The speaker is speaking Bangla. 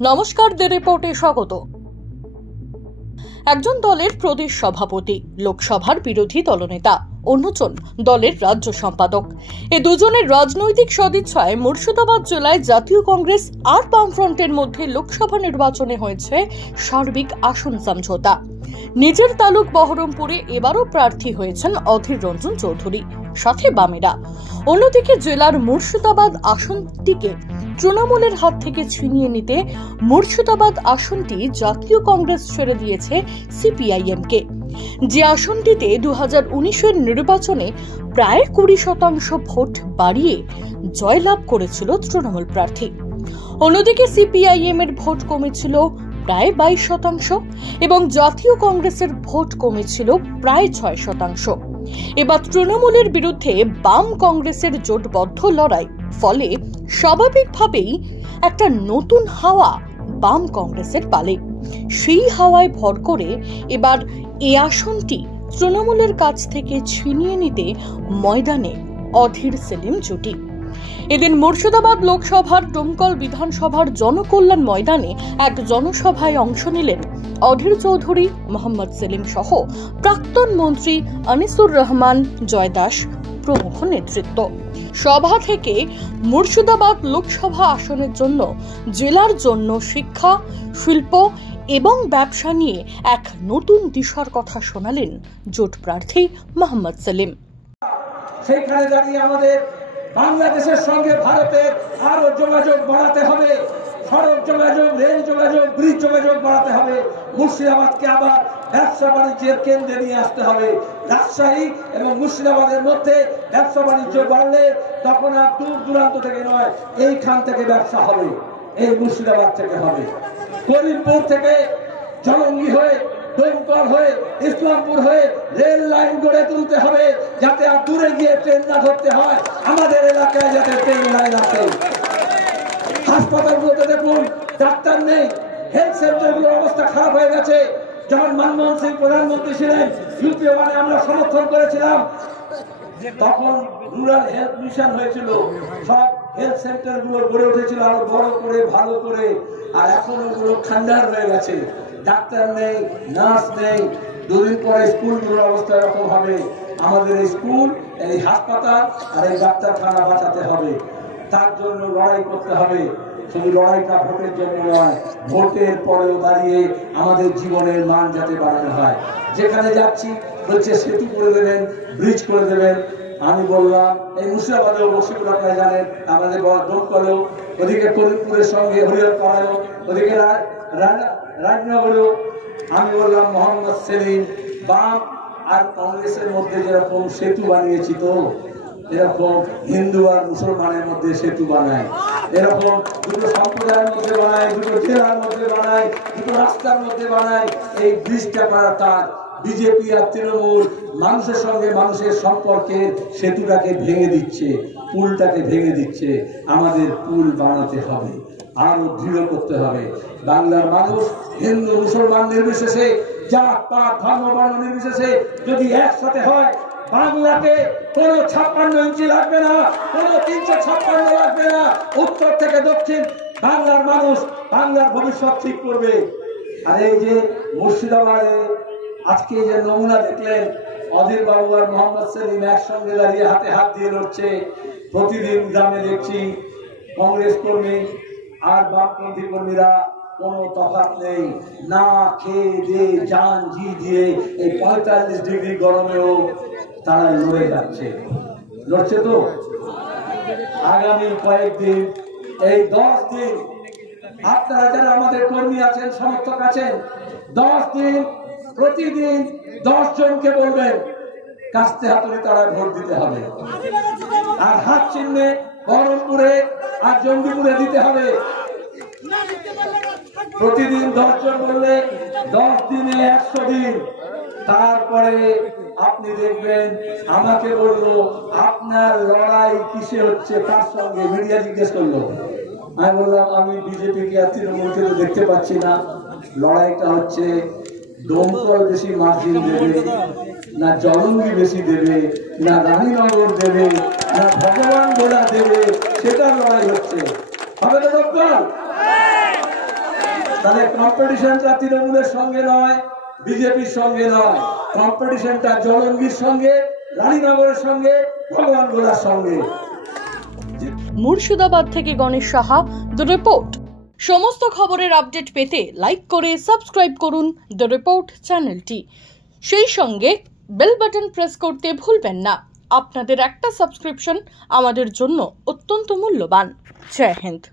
নমস্কার, দ্য রিপোর্টে স্বাগত। একজন দলের প্রদেশ সভাপতি, লোকসভার বিরোধী দলনেতা, অন্যজন দলের রাজ্য সম্পাদক, এই দুজনের রাজনৈতিক সদিচ্ছায় মুর্শিদাবাদ জেলায় জাতীয় কংগ্রেস আর বামফ্রন্টের মধ্যে লোকসভা নির্বাচনে হয়েছে সার্বিক আসন সমঝোতা। নিজের তালুক বহরমপুরে এবারও প্রার্থী হয়েছেন অধীর রঞ্জন চৌধুরী, সাথে বামেরা। অন্যদিকে জেলার মুর্শিদাবাদ আসনটিকে তৃণমূলের হাত থেকে ছিনিয়ে নিতে মুর্শিদাবাদ আসনটি জাতীয় কংগ্রেস ছেড়ে দিয়েছে সিপিআইএমকে, যে আসনটিতে 2019-এর নির্বাচনে প্রায় 20% ভোট বাড়িয়ে জয়লাভ করেছিল তৃণমূল প্রার্থী। অন্যদিকে সিপিআইএম এর ভোট কমেছিল প্রায় 22% এবং জাতীয় কংগ্রেসের ভোট কমেছিল প্রায় 6%। এবার তৃণমূলের বিরুদ্ধে বাম কংগ্রেসের জোটবদ্ধ লড়াই, ফলে স্বাভাবিকভাবেই একটা নতুন হাওয়া বাম কংগ্রেসের পালে। সেই হাওয়ায় ভর করে এবার এই আসনটি তৃণমূলের কাছ থেকে ছিনিয়ে নিতে ময়দানে অধীর সেলিম জুটি। এদিন মুর্শিদাবাদ লোকসভার ডোমকল বিধানসভার জনকল্যাণ ময়দানে এক জনসভায় অংশ নিলেন অধীর চৌধুরী, মোহাম্মদ সেলিম সহ প্রাক্তন মন্ত্রী আনিসুর রহমান, জয় দাস প্রমুখ নেতৃত্ব। সভা থেকে মুর্শিদাবাদ লোকসভা আসনের জন্য জেলার জন্য শিক্ষা, শিল্প এবং ব্যবসা নিয়ে এক নতুন দিশার কথা শোনালেন জোট প্রার্থী মোহাম্মদ সেলিম। সেইখানে দাঁড়িয়ে আমাদের বাংলাদেশের সঙ্গে ভারতের আরো যোগাযোগ বাড়াতে হবে, সড়ক যোগাযোগ, রেল যোগাযোগ, ব্রিজ যোগাযোগ বাড়াতে হবে। মুর্শিদাবাদকে আবার ব্যবসা বাণিজ্যের কেন্দ্রে নিয়ে আসতে হবে। রাজশাহী এবং মুর্শিদাবাদের মধ্যে ব্যবসা বাণিজ্য বাড়লে তখন আর দূর দূরান্ত থেকে নয়, এইখান থেকে ব্যবসা হবে, এই মুর্শিদাবাদ থেকে হবে। করিমপুর থেকে জলঙ্গি হয়ে, ডোমকল হয়ে, ইসলামপুর হয়ে রেল লাইন গড়ে তুলতে হবে, যাতে আর দূরে গিয়ে ট্রেন না ধরতে হয়, আমাদের এলাকায় যাতে ট্রেন লাইন আসে। হাসপাতালগুলোতে দেখুন ডাক্তার নেই, হেলথ সেন্টারগুলোর অবস্থা খারাপ হয়ে গেছে। যখন মনমোহন সিং প্রধানমন্ত্রী ছিলেন, ইউপি ওয়ানে আমরা সমর্থন করেছিলাম, তখন রুরাল হেলথ মিশন হয়েছিল, সব হেলথ সেন্টার গুলো গড়ে উঠেছিল আরো বড় করে, ভালো করে। আর এখন ওগুলো খান্ডার হয়ে গেছে, ডাক্তার নেই, নার্স নেই। দুদিন পরে স্কুলগুলোর অবস্থা এরকম হবে। আমাদের এই স্কুল, এই হাসপাতাল আর এই ডাক্তারখানা বাঁচাতে হবে, তার জন্য লড়াই করতে হবে। শুধু লড়াইটা ভোটের জন্য নয়, ভোটের পরেও দাঁড়িয়ে আমাদের জীবনের মান যাতে বাড়ানো হয়। যেখানে যাচ্ছি বলছে সেতু করে দেবেন, ব্রিজ করে দেবেন। আমি বললাম এই মুর্শিদাবাদেও বসিপুর আপনারা জানেন, আমাদের ডোমকলেও, ওদিকে করিমপুরের সঙ্গে হরিহরপাড়ায়ও, ওদিকে রাজনগরেও। আমি বললাম মোহাম্মদ সেলিম, বাম আর কংগ্রেসের মধ্যে যেরকম সেতু বানিয়েছি, তো এরকম হিন্দু আর মুসলমানের মধ্যে সেতু বানায়, এরকম দুটো সম্প্রদায়ের মধ্যে বানায়, দুটো জেলার মধ্যে বানায়, দুটো রাস্তার মধ্যে বানায়। এই ব্রিজটা করা তার বিজেপি আর তৃণমূল মানুষের সঙ্গে মানুষের সম্পর্কের সেতুটাকে ভেঙে দিচ্ছে, পুলটাকে ভেঙে দিচ্ছে। আমাদের পুল বানাতে হবে, আরো দৃঢ় করতে হবে। বাংলার মানুষ হিন্দু মুসলমান নির্বিশেষে, জাত পাত ধর্ম বর্ণ নির্বিশেষে যদি একসাথে হয়, বাংলাকে কোনো 56 ইঞ্চি লাগবে না, কোনো 356 লাগবে না। উত্তর থেকে দক্ষিণ বাংলার মানুষ বাংলার ভবিষ্যৎ ঠিক করবে। আর এই যে মুর্শিদাবাদে আজকে যে নমুনা দেখলেন, অধীর বাবু আর মোহাম্মদ সেলিম একসঙ্গে দাঁড়িয়ে হাতে হাত দিয়ে লড়ছে। প্রতিদিন গ্রামে দেখছি কংগ্রেস কর্মী আর বামপন্থী কর্মীরা কোনো তফাৎ নেই, না খেয়ে দিয়ে জান জি দিয়ে এই 45 ডিগ্রি গরমেও তারা লড়ে যাচ্ছে, লড়ছে। তো আগামী কয়েকদিন, এই 10 দিন, আপনারা যারা আমাদের কর্মী আছেন, সমর্থক আছেন, 10 দিন প্রতিদিন 10 জনকে বলবেন কাস্তে হাতুড়ি তারা ভোট দিতে হবে, আর হাত চিহ্নে বহরমপুরে আর জঙ্গিপুরে দিতে হবে। প্রতিদিন 10 জন বললে 10 দিনে 100 দিন। তারপরে আপনি দেখবেন আমাকে বললো আপনার লড়াই কিসে হচ্ছে, তার সঙ্গে মিডিয়া জিজ্ঞেস করলো। আমি বললাম আমি বিজেপিকে আর তৃণমূলকে তো দেখতে পাচ্ছি না, লড়াইটা হচ্ছে ডোমকল বেশি মার্জিন দেবে না, জলঙ্গি বেশি দেবে না, রানীনগর দেবে না, ভগবান গোলা দেবে, সেটার লড়াই হচ্ছে। হবে তো ডোমকল? তাহলে কম্পিটিশনটা তৃণমূলের সঙ্গে নয়, বিজেপির সঙ্গে নয়, কম্পিটিশনটা জলঙ্গির সঙ্গে, রানীনগরের সঙ্গে, ভগবান গোলার সঙ্গে। মুর্শিদাবাদ থেকে গণেশ সাহা, দ্য রিপোর্ট। সমস্ত খবরের আপডেট পেতে লাইক করে সাবস্ক্রাইব করুন দ্য রিপোর্ট চ্যানেলটি। সেই সঙ্গে বেল বাটন প্রেস করতে ভুলবেন না। আপনাদের একটা সাবস্ক্রিপশন আমাদের জন্য অত্যন্ত মূল্যবান। জয় হিন্দ।